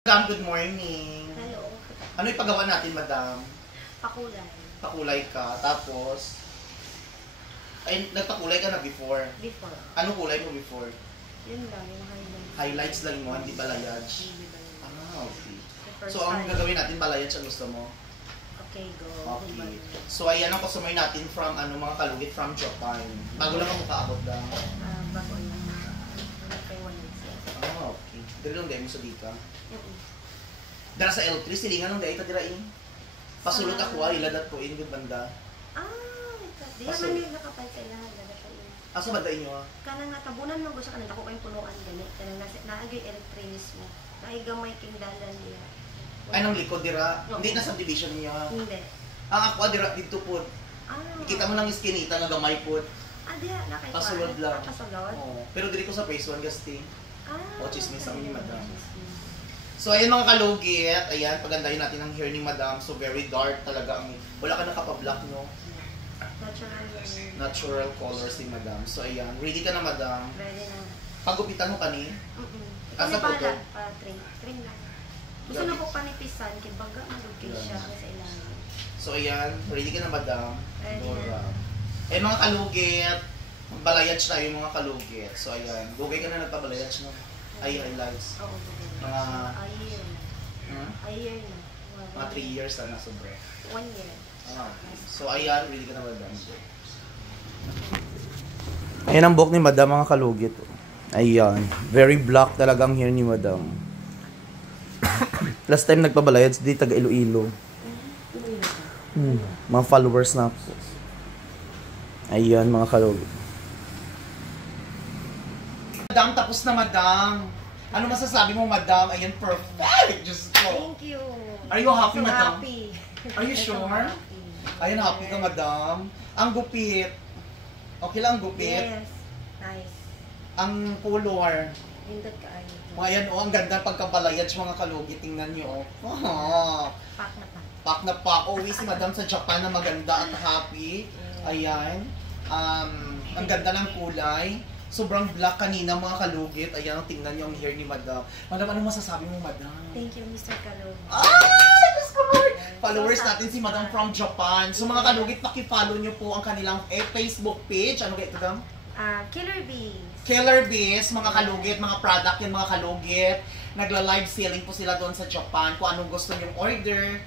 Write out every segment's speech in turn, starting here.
Madam, good morning. Hello. Ano ipagawa natin, madam? Pakulay. Pakulay ka, tapos... Ay, nagpakulay ka na before. Before. Ano kulay mo before? Yun lang, yung highlights. Highlights lang mo, hindi balayage. Hindi ba yun? Ah, okay. The first So, ang time. gagawin natin, balayage ang gusto mo? Okay, go. Okay. So, ayan ang customer natin from, mga kalugit from Japan. Bago lang ang mukha abot lang. Bago lang. Wala kayo 1 week siya. Ah, okay. Dali lang dahil mo sa dika. Mm-mm. Dara sa L3, silingan ng dahil ita dirain. Pasulot ako, iladat po in, good banda. Di naman yung nakapal kailangan. Asa ba dahil nyo? Kanang nga, tabunan mo gusto ka na dako kayong punuan gani. Kanang naagay electrinis mo. Naigamay kindalan niya. Ay, nang likod dira. No. Hindi na subdivision niya. Hindi. Ang aqua dira dito po. Kita mo lang iskinita nga gamay po. Diya, nakay Pasulod lang. Pasulod? Oo. Pero diri ko sa phase 1 gasting. O, chismis ang ni madam. Chismis. So, ayan mga kalugit. Ayan, pagandahin natin ang hair ni madam. So, very dark talaga ang... Wala ka nakapablock, no? Natural yun. Natural colors ni madam. So, ayan. Ready ka na, madam? Ready na. Pagupitan mo kani? Kasi Asa po to? trim lang. Gusto na ko panipisan, kaya baga malugay siya sa ilalim. So, ayan. Ready ka na, madam? Ready Dora. na. Eh, mga kalugit. Balayage tayo mga kalugit. So, ayan. Dugay ka na nagpabalayage, no? Ay, highlights. Oo, Mga... a year na. A year na. Mga 3 years na nasa sobra. 1 year. So, ayan. Ready ka na, madam? Ayan ang buhok ni madam, mga kalugit. Ayan. Very black talaga ang hair ni madam. Last time nagpabalayad, di taga Iloilo. Mga followers na po. Ayan, mga kalugit. Madam, tapos na, madam. Ano masasabi mo, madam? Ayan, perfect! Diyos ko. Thank you. Are you happy, So madam? happy. Are you So sure? happy. Ayan, happy ka, madam. Ang gupit. Okay lang ang gupit. Yes. Nice. Ang color. Pindot ka ay. Ayan, oh, ang ganda pagkabalayage, mga kalugit. Tingnan nyo, oh. Oh. Pak na pak. Pak na pak. Uwi si madam sa Japan na maganda at happy. Ayan. Ang ganda ng kulay. Sobrang black kanina, mga kalugit. Ayan, tingnan nyo ang hair ni madam. Madam, anong masasabi mo, madam? Thank you, Mr. Kalog. Ay! Diyos ko, Lord! Followers natin si madam from Japan. So, mga kalugit, paki-follow nyo po ang kanilang Facebook page. Ano kaya ito, madam? Killer Bees. Killer Bees, mga kalugit, mga product yan, mga kalugit. Nagla-live selling po sila doon sa Japan. Kung anong gusto nyong order,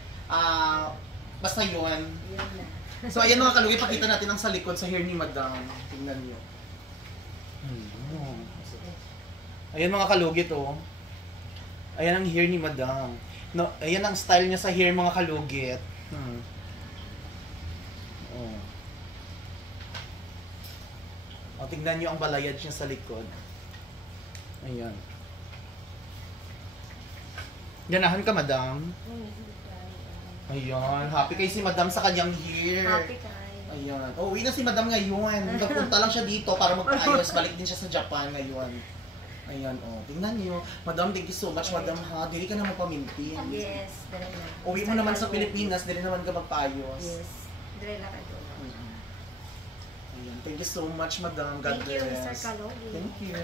basta yun. Yun na. So, ayan mga kalugit, pakita natin ang sa likod sa hair ni madam. Tingnan nyo. Ayan mga kalugit, oh. Ayan ang hair ni madam. No, ayan ang style niya sa hair, mga kalugit. Oh. O, tingnan nyo ang balayage niya sa likod. Ayan. Ganahan ka, madam? Ayan. Happy kayo si madam sa kanyang hair. Happy kayo. Ayan. Oh, uwi na si madam ngayon. Nagpunta lang siya dito para magpaayos. Balik din siya sa Japan ngayon. Ayan, oh. Tingnan niyo. Madam, thank you so much, madam, ha. Dili ka na magpamintin. Yes, dire na. Uwi mo naman sa Pilipinas, dili naman ka magpaayos. Yes, dire na kayo. Ayan. Thank you so much, madam. God Thank you, bless. Mr. Kalog. Thank you.